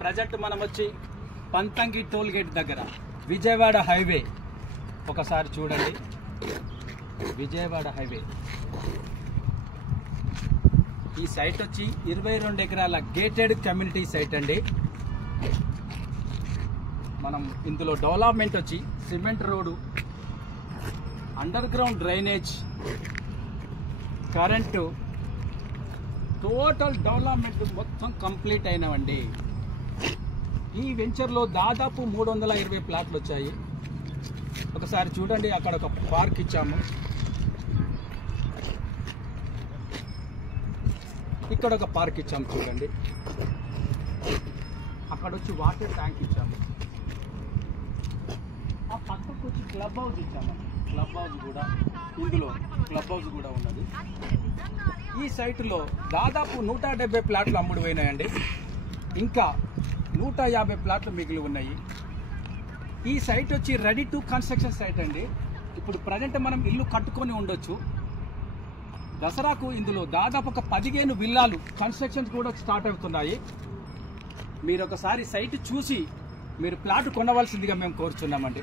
Present మనం వచ్చి Panthangi toll gate దగ్గర విజయవాడ హైవే ఒకసారి చూడండి. విజయవాడ హైవే ఈ సైట్ వచ్చి 22 ఎకరాల గేటెడ్ కమ్యూనిటీ సైట్ అండి. మనం ఇందులో డెవలప్మెంట్ వచ్చి cement road, under ground drainage, current, total development మొత్తం కంప్లీట్ అయినవండి. ఈ వెంచర్లో దాదాపు 320 ప్లాట్లు వచ్చాయి. ఒకసారి చూడండి, అక్కడ ఒక పార్క్ ఇచ్చాము, ఇక్కడ ఒక పార్క్ ఇచ్చాము చూడండి. అక్కడ వచ్చి వాటర్ ట్యాంక్ ఇచ్చాము. ఆ పక్కకు వచ్చి క్లబ్ హౌస్ ఇచ్చాము. క్లబ్ హౌస్ కూడా ఇందులో క్లబ్ హౌస్ కూడా ఉన్నది. ఈ సైటులో దాదాపు 170 ప్లాట్లు అమ్ముడు పోయినాయండి. ఇంకా 150 ప్లాట్లు మిగిలి ఉన్నాయి. ఈ సైట్ వచ్చి రెడీ టు కన్స్ట్రక్షన్ సైట్ అండి. ఇప్పుడు ప్రజెంట్ మనం ఇల్లు కట్టుకొని ఉండొచ్చు. దసరాకు ఇందులో దాదాపు ఒక 15 విల్లాలు కన్స్ట్రక్షన్స్ కూడా స్టార్ట్ అవుతున్నాయి. మీరు ఒకసారి సైట్ చూసి మీరు ప్లాట్ కొనవలసిందిగా మేము కోరుచున్నామండి.